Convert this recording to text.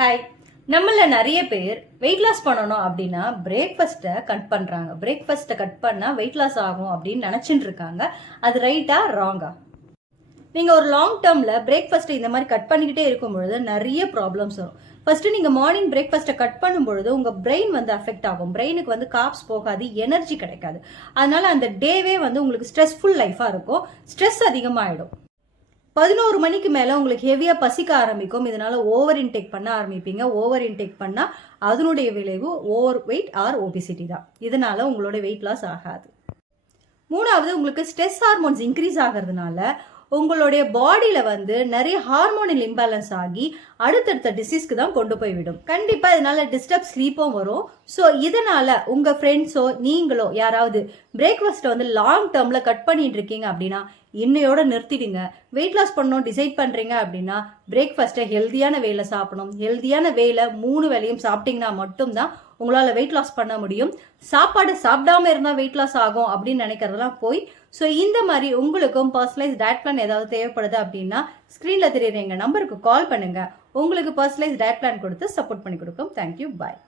Hi. நம்மள நிறைய பேர் வெயிட் லாஸ் பண்ணணும் அப்படின்னா பிரேக்ஃபாஸ்ட்டை கட் பண்றாங்க. பிரேக்ஃபாஸ்ட்டை கட் பண்ணா வெயிட் லாஸ் ஆகும் அப்படின்னு நினைச்சிட்டு இருக்காங்க. அது ரைட்டா ராங்கா? நீங்க ஒரு லாங் டேர்ம்ல பிரேக்ஃபாஸ்ட்டை இந்த மாதிரி கட் பண்ணிக்கிட்டே இருக்கும் பொழுது நிறைய ப்ராப்ளம்ஸ் வரும். ஃபர்ஸ்ட் நீங்க மார்னிங் பிரேக்ஃபாஸ்ட்டை கட் பண்ணும் பொழுது உங்க பிரெயின் அஃபெக்ட் ஆகும். பிரெயினுக்கு காப்ஸ் போகாது, எனர்ஜி கிடைக்காது. அதனால அந்த டேவே உங்களுக்கு ஸ்ட்ரெஸ்ஃபுல் லைஃபா இருக்கும். ஸ்ட்ரெஸ் அதிகமாயிடும். 11 மணிக்கு மேல உங்களுக்கு ஹெவியா பசிக்க ஆரம்பிக்கும். இதனால ஓவர் இன்டேக் பண்ண ஆரம்பிப்பீங்க. ஓவர் இன்டேக் பண்ணா அதனுடைய விளைவு ஓவர் வெயிட் ஆர் ஒபிசிட்டி தான். இதனால உங்களோட வெயிட் லாஸ் ஆகாது. மூணாவது, உங்களுக்கு ஸ்ட்ரெஸ் ஹார்மோன்ஸ் இன்க்ரீஸ் ஆகிறதுனால உங்களுடைய பாடியில நிறைய ஹார்மோனல் இம்பேலன்ஸ் ஆகி அடுத்தடுத்த டிசீஸ்க்கு தான் கொண்டு போய் விடும். கண்டிப்பா இதனால டிஸ்டர்ப் ஸ்லீப்பும் வரும். ஸோ இதனால உங்க ஃப்ரெண்ட்ஸோ நீங்களோ யாராவது பிரேக்ஃபாஸ்ட்டை லாங் டேர்ம்ல கட் பண்ணிட்டு இருக்கீங்க அப்படின்னா இன்னையோட நிறுத்திடுங்க. வெயிட் லாஸ் பண்ணணும் டிசைட் பண்றீங்க அப்படின்னா பிரேக்ஃபாஸ்ட்டை ஹெல்தியான வேலை சாப்பிடணும். ஹெல்தியான வேலை 3 வேளையும் சாப்பிட்டீங்கன்னா மட்டும்தான் உங்களால வெயிட் லாஸ் பண்ண முடியும். சாப்பாடு சாப்பிடாம இருந்தா வெயிட் லாஸ் ஆகும் அப்படின்னு நினைக்கிறதெல்லாம் போய். ஸோ இந்த மாதிரி உங்களுக்கும் பர்சனலைஸ் டயட் பிளான் ஏதாவது தேவைப்படுது அப்படின்னா ஸ்கிரீன்ல தெரியுற எங்க நம்பருக்கு கால் பண்ணுங்க. உங்களுக்கு பர்சனலைஸ் டயட் பிளான் கொடுத்து சப்போர்ட் பண்ணி கொடுக்கும். தேங்க்யூ. பாய்.